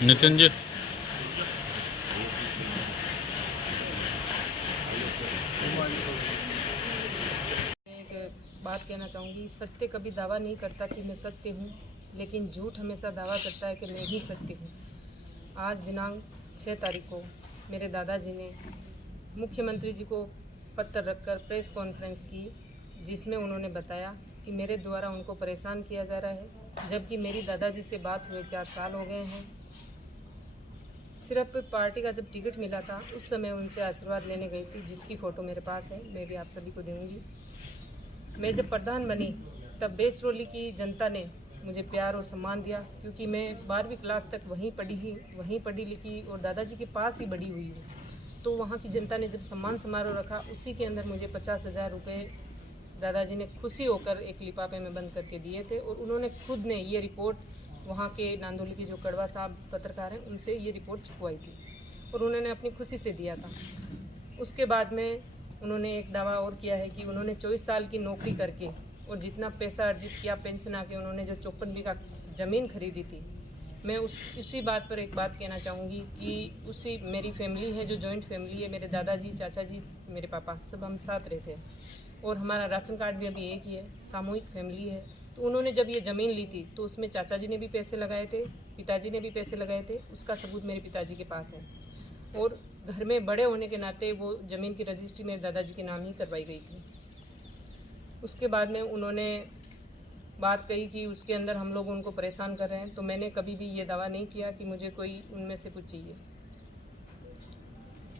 नितिन जी, एक बात कहना चाहूँगी। सत्य कभी दावा नहीं करता कि मैं सत्य हूँ, लेकिन झूठ हमेशा दावा करता है कि मैं ही सत्य हूँ। आज दिनांक 6 तारीख को मेरे दादाजी ने मुख्यमंत्री जी को पत्र रखकर प्रेस कॉन्फ्रेंस की, जिसमें उन्होंने बताया कि मेरे द्वारा उनको परेशान किया जा रहा है, जबकि मेरी दादाजी से बात हुए 4 साल हो गए हैं। सिर्फ पार्टी का जब टिकट मिला था उस समय उनसे आशीर्वाद लेने गई थी, जिसकी फ़ोटो मेरे पास है, मैं भी आप सभी को दूँगी। मैं जब प्रधान बनी तब बेसरोली की जनता ने मुझे प्यार और सम्मान दिया, क्योंकि मैं 12वीं क्लास तक वहीं पढ़ी लिखी और दादाजी के पास ही बड़ी हुई हूँ। तो वहाँ की जनता ने जब सम्मान समारोह रखा, उसी के अंदर मुझे 50,000 रुपये दादाजी ने खुशी होकर एक लिफाफे में बंद करके दिए थे। और उन्होंने खुद ने ये रिपोर्ट वहाँ के नांदोली के जो कड़वा साहब पत्रकार हैं उनसे ये रिपोर्ट छपवाई थी और उन्होंने अपनी खुशी से दिया था। उसके बाद में उन्होंने एक दावा और किया है कि उन्होंने 24 साल की नौकरी करके और जितना पैसा अर्जित किया पेंशन आके, उन्होंने जो 54 बीघा ज़मीन खरीदी थी। मैं उसी बात पर एक बात कहना चाहूँगी कि उसी मेरी फैमिली है जो जॉइंट फैमिली है, मेरे दादाजी, चाचा जी, मेरे पापा, सब हम साथ रहते हैं और हमारा राशन कार्ड भी अभी एक ही है, सामूहिक फैमिली है। तो उन्होंने जब ये ज़मीन ली थी तो उसमें चाचा जी ने भी पैसे लगाए थे, पिताजी ने भी पैसे लगाए थे। उसका सबूत मेरे पिताजी के पास है और घर में बड़े होने के नाते वो ज़मीन की रजिस्ट्री मेरे दादाजी के नाम ही करवाई गई थी। उसके बाद में उन्होंने बात कही कि उसके अंदर हम लोग उनको परेशान कर रहे हैं, तो मैंने कभी भी ये दावा नहीं किया कि मुझे कोई उनमें से कुछ चाहिए।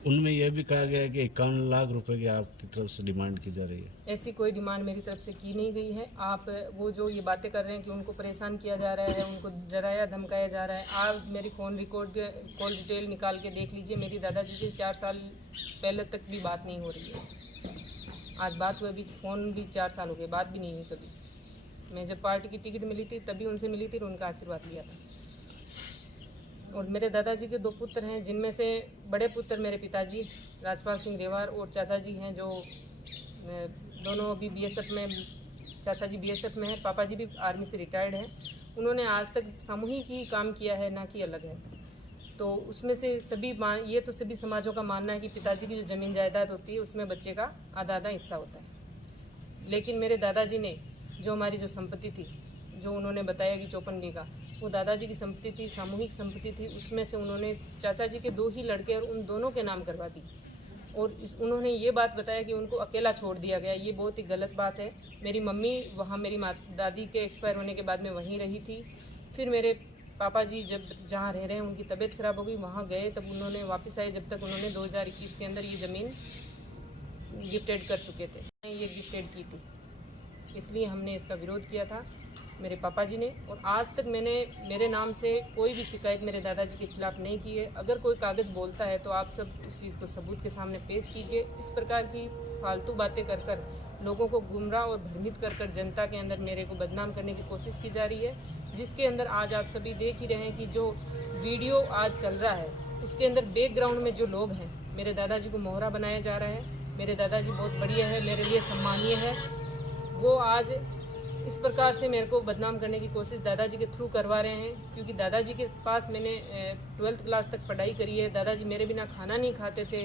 उनमें यह भी कहा गया है कि 51 लाख रुपए की आपकी तरफ से डिमांड की जा रही है। ऐसी कोई डिमांड मेरी तरफ से की नहीं गई है। आप वो जो ये बातें कर रहे हैं कि उनको परेशान किया जा रहा है, उनको डराया धमकाया जा रहा है, आप मेरी फ़ोन रिकॉर्ड कॉल डिटेल निकाल के देख लीजिए। मेरी दादाजी से 4 साल पहले तक भी बात नहीं हो रही है। आज बात हुई, अभी फ़ोन भी 4 साल हो गए, बात भी नहीं हुई कभी। मैं जब पार्टी की टिकट मिली थी तभी उनसे मिली थी और उनका आशीर्वाद लिया था। और मेरे दादाजी के 2 पुत्र हैं, जिनमें से बड़े पुत्र मेरे पिताजी राजपाल सिंह रेवार और चाचा जी हैं, जो दोनों अभी बीएसएफ में, चाचा जी बीएसएफ में हैं, पापा जी भी आर्मी से रिटायर्ड हैं। उन्होंने आज तक सामूहिक ही काम किया है, ना कि अलग है। तो उसमें से ये तो सभी समाजों का मानना है कि पिताजी की जो ज़मीन जायदाद होती है उसमें बच्चे का आधा आधा हिस्सा होता है। लेकिन मेरे दादाजी ने जो हमारी जो संपत्ति थी, जो उन्होंने बताया कि 54 बीघा, वो दादाजी की संपत्ति थी, सामूहिक संपत्ति थी। उसमें से उन्होंने चाचा जी के 2 ही लड़के और उन दोनों के नाम करवा दी। और उन्होंने ये बात बताया कि उनको अकेला छोड़ दिया गया। ये बहुत ही गलत बात है। मेरी मम्मी वहाँ मेरी दादी के एक्सपायर होने के बाद में वहीं रही थी। फिर मेरे पापा जी जब जहाँ रह रहे हैं उनकी तबीयत ख़राब हो गई, वहाँ गए, तब उन्होंने वापस आए जब तक उन्होंने 2021 के अंदर ये ज़मीन गिफ्टेड कर चुके थे। ये गिफ्टेड की थी, इसलिए हमने इसका विरोध किया था मेरे पापा जी ने। और आज तक मैंने मेरे नाम से कोई भी शिकायत मेरे दादाजी के खिलाफ़ नहीं की है। अगर कोई कागज़ बोलता है तो आप सब उस चीज़ को सबूत के सामने पेश कीजिए। इस प्रकार की फालतू बातें कर कर लोगों को गुमराह और भ्रमित कर कर जनता के अंदर मेरे को बदनाम करने की कोशिश की जा रही है, जिसके अंदर आज आप सभी देख ही रहे हैं कि जो वीडियो आज चल रहा है उसके अंदर बैकग्राउंड में जो लोग हैं, मेरे दादाजी को मोहरा बनाया जा रहा है। मेरे दादाजी बहुत बढ़िया है, मेरे लिए सम्मानीय है। वो आज इस प्रकार से मेरे को बदनाम करने की कोशिश दादाजी के थ्रू करवा रहे हैं, क्योंकि दादाजी के पास मैंने 12th क्लास तक पढ़ाई करी है। दादाजी मेरे बिना खाना नहीं खाते थे।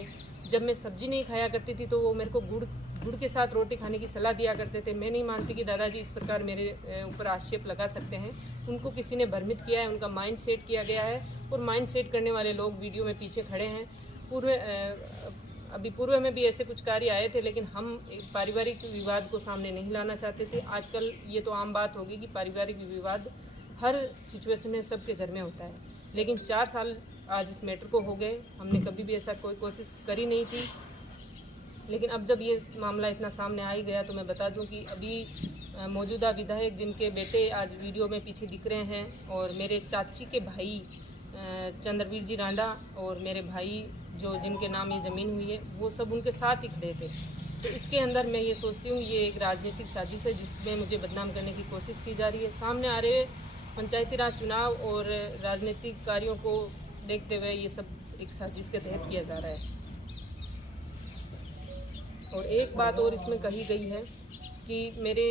जब मैं सब्जी नहीं खाया करती थी तो वो मेरे को गुड़ के साथ रोटी खाने की सलाह दिया करते थे। मैं नहीं मानती कि दादाजी इस प्रकार मेरे ऊपर आक्षेप लगा सकते हैं। उनको किसी ने भ्रमित किया है, उनका माइंड सेट किया गया है और माइंड सेट करने वाले लोग वीडियो में पीछे खड़े हैं। अभी पूर्व में भी ऐसे कुछ कार्य आए थे, लेकिन हम एक पारिवारिक विवाद को सामने नहीं लाना चाहते थे। आजकल ये तो आम बात होगी कि पारिवारिक विवाद हर सिचुएशन में सबके घर में होता है, लेकिन 4 साल आज इस मैटर को हो गए। हमने कभी भी ऐसा कोई कोशिश करी नहीं थी, लेकिन अब जब ये मामला इतना सामने आ ही गया तो मैं बता दूं कि अभी मौजूदा विधायक जिनके बेटे आज वीडियो में पीछे दिख रहे हैं, और मेरे चाची के भाई चंद्रवीर जी रांडा और मेरे भाई जो जिनके नाम ये ज़मीन हुई है, वो सब उनके साथ ही खड़े थे। तो इसके अंदर मैं ये सोचती हूँ ये एक राजनीतिक साजिश है, जिसमें मुझे बदनाम करने की कोशिश की जा रही है। सामने आ रहे पंचायती राज चुनाव और राजनीतिक कार्यों को देखते हुए ये सब एक साजिश के तहत किया जा रहा है। और एक बात और इसमें कही गई है कि मेरे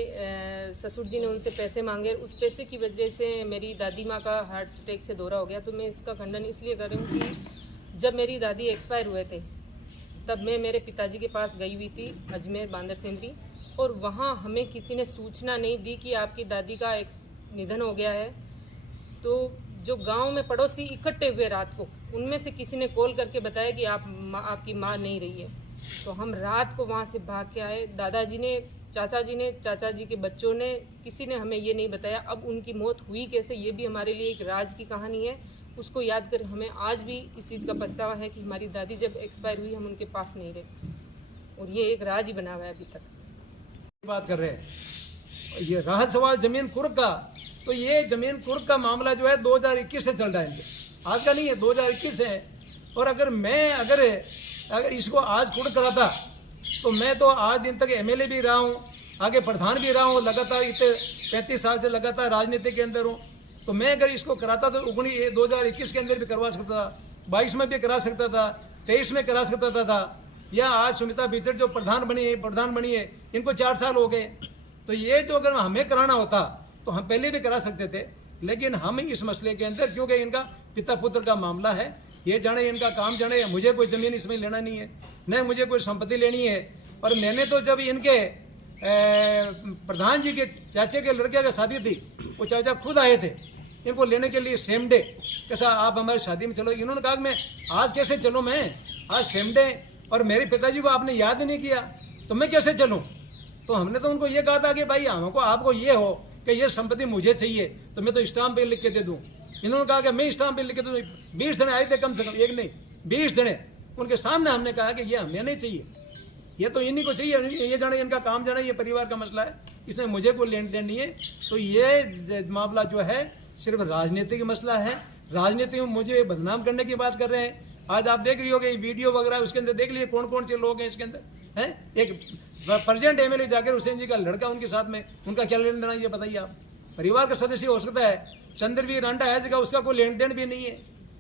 ससुर जी ने उनसे पैसे मांगे, उस पैसे की वजह से मेरी दादी माँ का हार्ट अटैक से दौरा हो गया। तो मैं इसका खंडन इसलिए कर रही हूँ कि जब मेरी दादी एक्सपायर हुए थे तब मैं मेरे पिताजी के पास गई हुई थी अजमेर बांदर सिंदरी, और वहाँ हमें किसी ने सूचना नहीं दी कि आपकी दादी का निधन हो गया है। तो जो गांव में पड़ोसी इकट्ठे हुए रात को, उनमें से किसी ने कॉल करके बताया कि आपकी माँ नहीं रही है। तो हम रात को वहाँ से भाग के आए। दादाजी ने, चाचा जी के बच्चों ने, किसी ने हमें ये नहीं बताया। अब उनकी मौत हुई कैसे, ये भी हमारे लिए एक राज की कहानी है। उसको याद कर हमें आज भी इस चीज़ का पछतावा है कि हमारी दादी जब एक्सपायर हुई हम उनके पास नहीं रहे, और ये एक राज ही बना हुआ है अभी तक। बात कर रहे हैं, ये रहा सवाल जमीन कुर्क का, तो ये जमीन कुर्क का मामला जो है 2021 से चल रहा है, इनके आज का नहीं है, 2021 है। और अगर इसको आज कुर्क कराता तो मैं तो आज दिन तक एमएलए भी रहा हूँ, आगे प्रधान भी रहा हूँ, लगातार इतने 35 साल से लगातार राजनीति के अंदर हूँ। तो मैं अगर इसको कराता तो 2021 के अंदर भी करवा सकता था, 22 में भी करा सकता था, 23 में करा सकता था। या आज सुमिता बिचड़ जो प्रधान बनी है, इनको 4 साल हो गए। तो ये जो अगर हमें कराना होता तो हम पहले भी करा सकते थे, लेकिन हम इस मसले के अंदर, क्योंकि इनका पिता पुत्र का मामला है, ये जाने इनका काम जाने, मुझे कोई ज़मीन इसमें लेना नहीं है, न मुझे कोई संपत्ति लेनी है। और मैंने तो जब इनके प्रधान जी के चाचे के लड़के की शादी थी, वो चाचा खुद आए थे इनको लेने के लिए सेम डे, कैसा आप हमारी शादी में चलो। इन्होंने कहा कि मैं आज कैसे चलूँ, मैं आज सेम डे, और मेरे पिताजी को आपने याद ही नहीं किया तो मैं कैसे चलूँ। तो हमने तो उनको ये कहा था कि भाई हमको आपको ये हो कि ये संपत्ति मुझे चाहिए तो मैं तो स्टाम्प पे लिख के दे दूँ। इन्होंने कहा कि मैं स्टाम्प पे लिख के दे दूँ। 20 जने आए थे, कम से कम, एक नहीं 20 जने, उनके सामने हमने कहा कि ये हमें नहीं चाहिए, ये तो इन्हीं को चाहिए, ये जाने इनका काम जाने, ये परिवार का मसला है, इसमें मुझे कोई लेन देन नहीं है। तो ये मामला जो है सिर्फ राजनीति का मसला है। राजनीति में मुझे बदनाम करने की बात कर रहे हैं। आज आप देख रही हो कि वीडियो वगैरह उसके अंदर देख लिए कौन कौन से लोग हैं इसके अंदर हैं। एक प्रेसिडेंट एमएलए जाकर हुसैन जी का लड़का उनके साथ में, उनका क्या लेन देना ये बताइए आप। परिवार का सदस्य हो सकता है, चंद्रवीर अंडा है जगह, उसका कोई लेन देन भी नहीं है,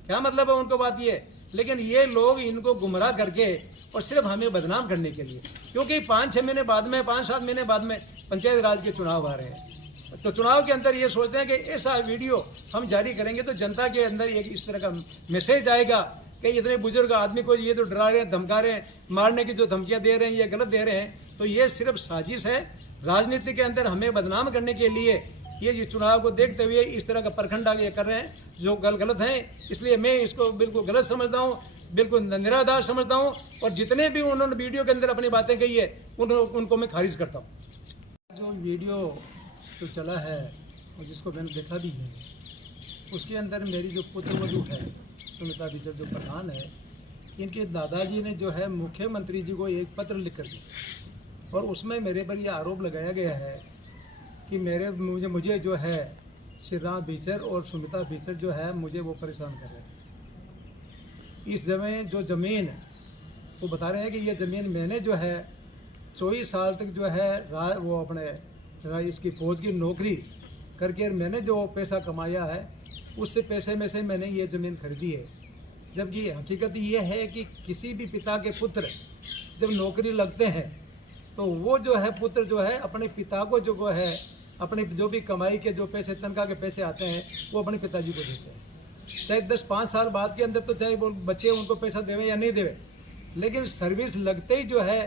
क्या मतलब है उनको बात ये। लेकिन ये लोग इनको गुमराह करके और सिर्फ हमें बदनाम करने के लिए, क्योंकि 5-6 महीने बाद में, 5-7 महीने बाद में पंचायत राज के चुनाव आ रहे हैं। तो चुनाव के अंदर ये सोचते हैं कि ऐसा वीडियो हम जारी करेंगे तो जनता के अंदर एक इस तरह का मैसेज आएगा कि इतने बुजुर्ग आदमी को ये तो डरा रहे हैं, धमका रहे हैं, मारने की जो धमकियां दे रहे हैं ये गलत दे रहे हैं। तो ये सिर्फ साजिश है राजनीति के अंदर हमें बदनाम करने के लिए। ये चुनाव को देखते हुए इस तरह का प्रखंड आगे कर रहे हैं जो गलत हैं। इसलिए मैं इसको बिल्कुल गलत समझता हूँ, बिल्कुल निराधार समझता हूँ। और जितने भी उन्होंने वीडियो के अंदर अपनी बातें कही है उनको मैं खारिज करता हूँ। जो वीडियो जो चला है और जिसको मैंने देखा भी है, उसके अंदर मेरी जो पुत्रवधू है सुमिता बिचड़ जो प्रधान है, इनके दादाजी ने जो है मुख्यमंत्री जी को एक पत्र लिख कर दिया और उसमें मेरे पर यह आरोप लगाया गया है कि मुझे जो है श्री राम बिचड़ और सुमिता बिचड़ जो है मुझे वो परेशान कर रहे हैं। इस समय जो ज़मीन वो बता रहे हैं कि ये ज़मीन मैंने जो है 24 साल तक जो है वो अपने इसकी फौज की नौकरी करके मैंने जो पैसा कमाया है उससे पैसे में से मैंने ये ज़मीन खरीदी है। जबकि हकीकत ये है कि किसी भी पिता के पुत्र जब नौकरी लगते हैं तो वो जो है पुत्र जो है अपने पिता को जो है अपने जो भी कमाई के जो पैसे तनख्वाह के पैसे आते हैं वो अपने पिताजी को देते हैं। चाहे 10-5 साल बाद के अंदर तो चाहे वो बच्चे उनको पैसा देवे या नहीं देवे, लेकिन सर्विस लगते ही जो है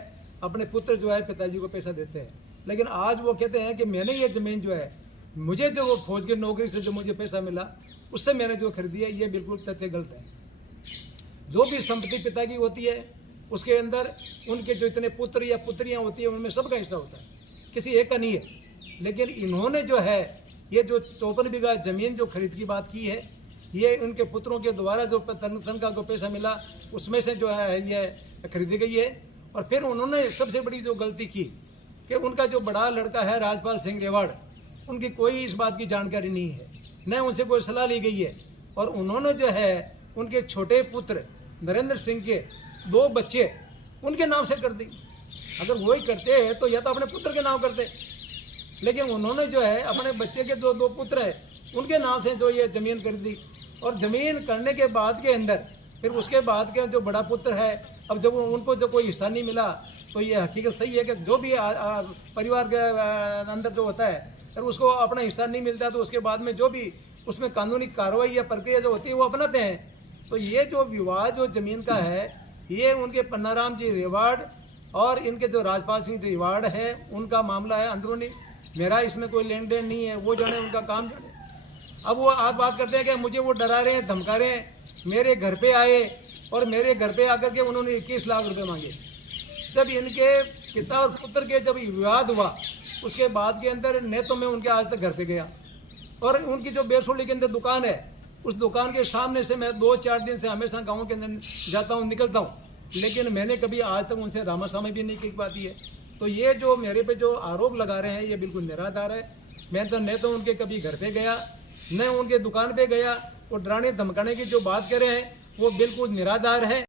अपने पुत्र जो है पिताजी को पैसा देते हैं। लेकिन आज वो कहते हैं कि मैंने ये ज़मीन जो है मुझे जो वो फौज की नौकरी से जो मुझे पैसा मिला उससे मैंने जो खरीदी है, ये बिल्कुल तथ्य गलत है। जो भी संपत्ति पिता की होती है उसके अंदर उनके जो इतने पुत्र या पुत्रियां होती है उनमें सबका हिस्सा होता है, किसी एक का नहीं है। लेकिन इन्होंने जो है ये जो 54 बीघा ज़मीन जो खरीद की बात की है, ये उनके पुत्रों के द्वारा जो तनख्वाह को पैसा मिला उसमें से जो है ये खरीदी गई है। और फिर उन्होंने सबसे बड़ी जो गलती की कि उनका जो बड़ा लड़का है राजपाल सिंह रेवाड़, उनकी कोई इस बात की जानकारी नहीं है, न उनसे कोई सलाह ली गई है। और उन्होंने जो है उनके छोटे पुत्र नरेंद्र सिंह के 2 बच्चे उनके नाम से कर दी। अगर वही करते हैं तो या तो अपने पुत्र के नाम करते, लेकिन उन्होंने जो है अपने बच्चे के 2 पुत्र है उनके नाम से जो ये ज़मीन कर दी। और ज़मीन करने के बाद के अंदर फिर उसके बाद के जो बड़ा पुत्र है, अब जब उनको जो कोई हिस्सा नहीं मिला तो ये हकीकत सही है कि जो भी परिवार के अंदर जो होता है अगर उसको अपना हिस्सा नहीं मिलता तो उसके बाद में जो भी उसमें कानूनी कार्रवाई या प्रक्रिया जो होती है वो अपनाते हैं। तो ये जो विवाद जो ज़मीन का है ये उनके पन्नाराम जी रिवार्ड और इनके जो राजपाल सिंह रिवार्ड है उनका मामला है अंदरूनी। मेरा इसमें कोई लेन देन नहीं है, वो जाने उनका काम जाने। अब वो आज बात करते हैं कि मुझे वो डरा रहे हैं, धमका रहे हैं। मेरे घर पे आए और मेरे घर पे आकर के उन्होंने 21 लाख रुपए मांगे। जब इनके पिता और पुत्र के जब विवाद हुआ उसके बाद के अंदर न तो मैं उनके आज तक घर पे गया और उनकी जो बेरसोली के अंदर दुकान है उस दुकान के सामने से मैं 2-4 दिन से हमेशा गाँव के अंदर जाता हूँ, निकलता हूँ, लेकिन मैंने कभी आज तक उनसे रामासामी भी नहीं की पाती है। तो ये जो मेरे पे जो आरोप लगा रहे हैं ये बिल्कुल निराधार है। मैं तो न तो उनके कभी घर पे गया न उनके दुकान पे गया। वो डराने धमकाने की जो बात कर रहे हैं वो बिल्कुल निराधार है।